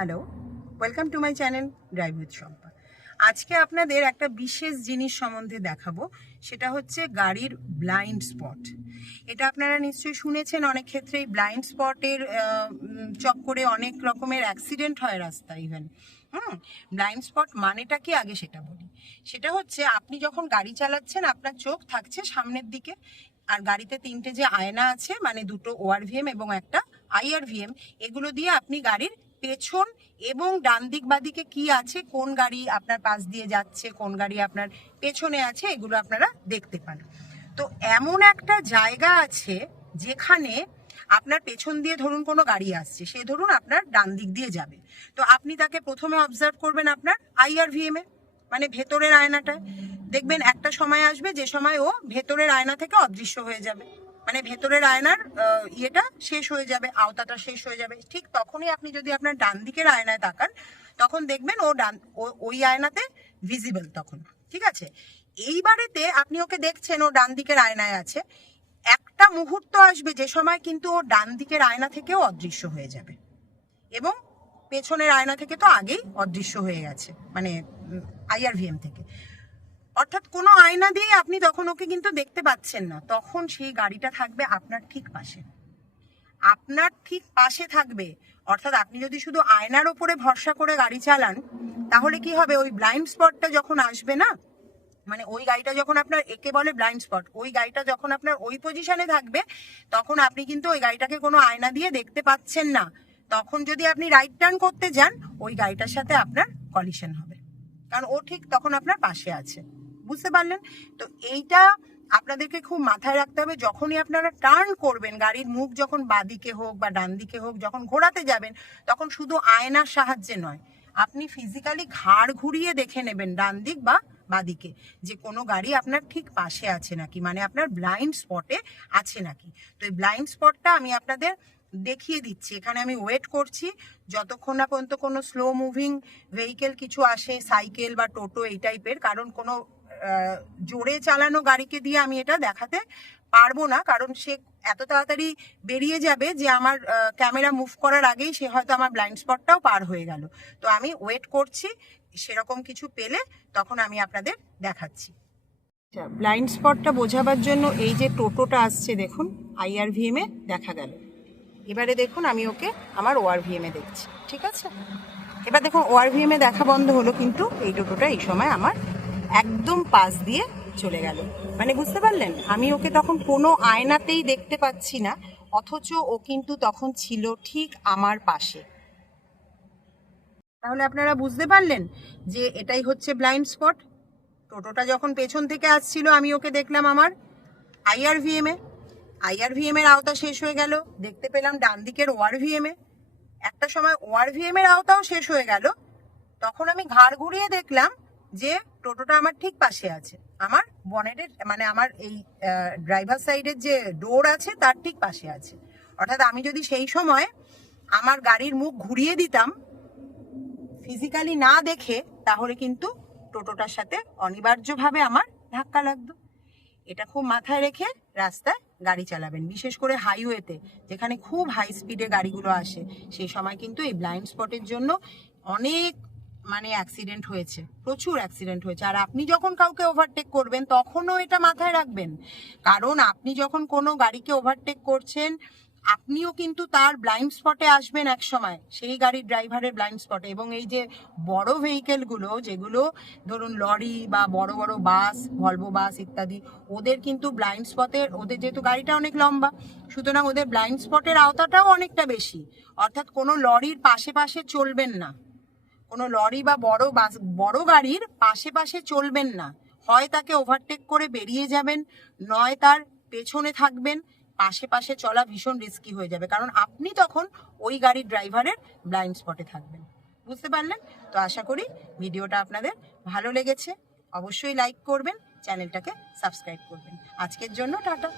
Hello, welcome to my channel drive with Shampa. আজকে আপনাদের একটা বিশেষ জিনিস সম্বন্ধে দেখাবো, সেটা হচ্ছে গাড়ির ব্লাইন্ড স্পট। এটা আপনারা নিশ্চয়ই শুনেছেন, অনেক ক্ষেত্রেই ব্লাইন্ড স্পটের চক্করে অনেক রকমের অ্যাক্সিডেন্ট হয় রাস্তায় ইভেন। হুম, ব্লাইন্ড স্পট মানেটা কি আগে সেটা বলি। সেটা হচ্ছে আপনি যখন গাড়ি চালাচ্ছেন, আপনার চোখ থাকছে সামনের দিকে, আর গাড়িতে তিনটে যে আয়না আছে মানে দুটো ওআরভিএম এবং একটা আইআরভিএম এগুলো দিয়ে আপনি গাড়ির পেছন এবং ডান দিক বাদিকে কি আছে? কোন গাড়ি আপনার পাশ দিয়ে যাচ্ছে? কোন গাড়ি আপনার পেছনে আছে? এগুলো আপনারা দেখতে পান। তো এমন একটা জায়গা আছে যেখানে আপনার পেছন দিয়ে ধরুন কোনো গাড়ি আসছে, সে ধরুন আপনার ডান দিক দিয়ে যাবে। তো আপনি তাকে প্রথমে অবজার্ভ করবেন আপনার আইআরভিএম এ মানে ভেতরের আয়নাটায়। দেখবেন একটা সময় আসবে, যে সময় ও ভেতরের আয়না থেকে অদৃশ্য হয়ে যাবে। মানে ভেতরের আয়নার ইয়েটা শেষ হয়ে যাবে, আওতাটা শেষ হয়ে যাবে। ঠিক তখনই আপনি যদি আপনার ডান দিকের আয়নায় তাকান, তখন দেখবেন ও ডান ওই আয়নাতে ভিজিবল তখন। ঠিক আছে? এইবারেতে আপনি ওকে দেখছেন, ও ডান দিকের আয়নায় আছে। একটা মুহূর্ত আসবে, যে সময় কিন্তু ও ডান দিকের আয়না থেকেও অদৃশ্য হয়ে যাবে। এবং পেছনের আয়না থেকে তো আগেই অদৃশ্য হয়ে গেছে মানে আইআরভিএম থেকে। অর্থাৎ কোনো আয়না দিয়ে আপনি তখন ওকে কিন্তু দেখতে পাচ্ছেন না। তখন সেই গাড়িটা থাকবে আপনার ঠিক পাশে। আপনার ঠিক পাশে থাকবে। অর্থাৎ আপনি যদি শুধু আয়নার ওপরে ভরসা করে গাড়ি চালান, তাহলে কি হবে? ওই ব্লাইন্ড স্পটটা যখন আসবে না মানে ওই গাড়িটা যখন আপনার একে বলে ব্লাইন্ড স্পট ওই গাড়িটা যখন আপনার ওই পজিশনে থাকবে, তখন আপনি কিন্তু ওই গাড়িটাকে কোনো আয়না দিয়ে দেখতে পাচ্ছেন না। তখন যদি আপনি রাইট টার্ন করতে যান, ওই গাড়িটার সাথে আপনার কলিশন হবে। কারণ ও ঠিক তখন আপনার পাশে আছে। বুঝতে পারলেন? তো এইটা আপনাদেরকে খুব মাথায় রাখতে হবে। যখনই আপনারা টার্ন করবেন গাড়ির, মুখ যখন বাদিকে হোক বা ডান দিকে হোক, যখন ঘোরাতে যাবেন, তখন শুধু আয়নার সাহায্যে নয়, আপনি ফিজিক্যালি ঘাড় ঘুরিয়ে দেখে নেবেন ডান দিক বা বাদিকে, যে কোনো গাড়ি আপনার ঠিক পাশে আছে নাকি মানে আপনার ব্লাইন্ড স্পটে আছে নাকি। তো এই ব্লাইন্ড স্পটটা আমি আপনাদের দেখিয়ে দিচ্ছি। এখানে আমি ওয়েট করছি। যতক্ষণ না পর্যন্ত কোনো স্লো মুভিং ভেহিকেল কিছু আসে সাইকেল বা টোটো এই টাইপের কারণ কোনো জোরে চালানো গাড়িকে দিয়ে আমি এটা দেখাতে পারব না, কারণ সে এত তাড়াতাড়ি বেরিয়ে যাবে যে আমার ক্যামেরা মুভ করার আগেই সে হয়তো আমার ব্লাইন্ড স্পটটাও পার হয়ে গেল। তো আমি ওয়েট করছি, সেরকম কিছু পেলে তখন আমি আপনাদের দেখাচ্ছি। ব্লাইন্ড স্পটটা বোঝাবার জন্য এই যে টোটোটা আসছে, দেখুন আইআরভিএম এ দেখা গেল। এবারে দেখুন, আমি ওকে আমার ওআরভিএম এ দেখছি, ঠিক আছে? এবার দেখুন ওআরভিএম এ দেখা বন্ধ হলো, কিন্তু এই টোটোটা এই সময় আমার একদম পাশ দিয়ে চলে গেল। মানে বুঝতে পারলেন? আমি ওকে তখন কোনো আয়নাতেই দেখতে পাচ্ছি না, অথচ ও কিন্তু তখন ছিল ঠিক আমার পাশে। তাহলে আপনারা বুঝতে পারলেন যে এটাই হচ্ছে ব্লাইন্ড স্পট টোটোটা যখন পেছন থেকে আসছিল, আমি ওকে দেখলাম আমার আইআরভিএম এ। আইআরভিএম এর আওতা শেষ হয়ে গেল। দেখতে পেলাম ডান দিকের ওআরভিএম এ। একটা সময় ওআরভিএম এর আওতাও শেষ হয়ে গেল। তখন আমি ঘাড় ঘুরিয়ে দেখলাম যে টোটোটা আমার ঠিক পাশে আছে। আমার বনেটের মানে আমার এই ড্রাইভার সাইডের যে ডোর আছে, তার ঠিক পাশে আছে। অর্থাৎ আমি যদি সেই সময় আমার গাড়ির মুখ ঘুরিয়ে দিতাম ফিজিক্যালি না দেখে, তাহলে কিন্তু টোটোটার সাথে অনিবার্যভাবে আমার ধাক্কা লাগতো। এটা খুব মাথায় রেখে রাস্তায় গাড়ি চালাবেন, বিশেষ করে হাইওয়েতে যেখানে খুব হাই স্পিডে গাড়িগুলো আসে। সেই সময় কিন্তু এই ব্লাইন্ড স্পটের জন্য অনেক মানে অ্যাক্সিডেন্ট হয়েছে, প্রচুর অ্যাক্সিডেন্ট হয়েছে। আর আপনি যখন কাউকে ওভারটেক করবেন, তখনও এটা মাথায় রাখবেন। কারণ আপনি যখন কোনো গাড়িকে ওভারটেক করছেন, আপনিও কিন্তু তার ব্লাইন্ড স্পটে আসবেন এক সময়। সেই গাড়ির ড্রাইভারের ব্লাইন্ড স্পটে এবং এই যে বড় ভেহিকেলগুলো যেগুলো ধরুন লরি বা বড় বড় বাস ভলভো বাস ইত্যাদি, ওদের কিন্তু ব্লাইন্ড স্পটের ওদের যেহেতু গাড়িটা অনেক লম্বা, সুতরাং ওদের ব্লাইন্ড স্পটের আওতাটাও অনেকটা বেশি। অর্থাৎ কোনো লরির পাশে পাশে চলবেন না। কোনো লরি বা বড় বাস, বড় গাড়ির পাশে পাশে চলবেন না। হয় তাকে ওভারটেক করে বেরিয়ে যাবেন, নয় তার পেছনে থাকবেন, পাশে পাশে চলা ভীষণ রিস্কি হয়ে যাবে। কারণ আপনি তখন ওই গাড়ির ড্রাইভারের ব্লাইন্ড স্পটে থাকবেন। বুঝতে পারলেন? তো আশা করি ভিডিওটা আপনাদের ভালো লেগেছে। অবশ্যই লাইক করবেন চ্যানেলটাকে সাবস্ক্রাইব করবেন। আজকের জন্য টাটা।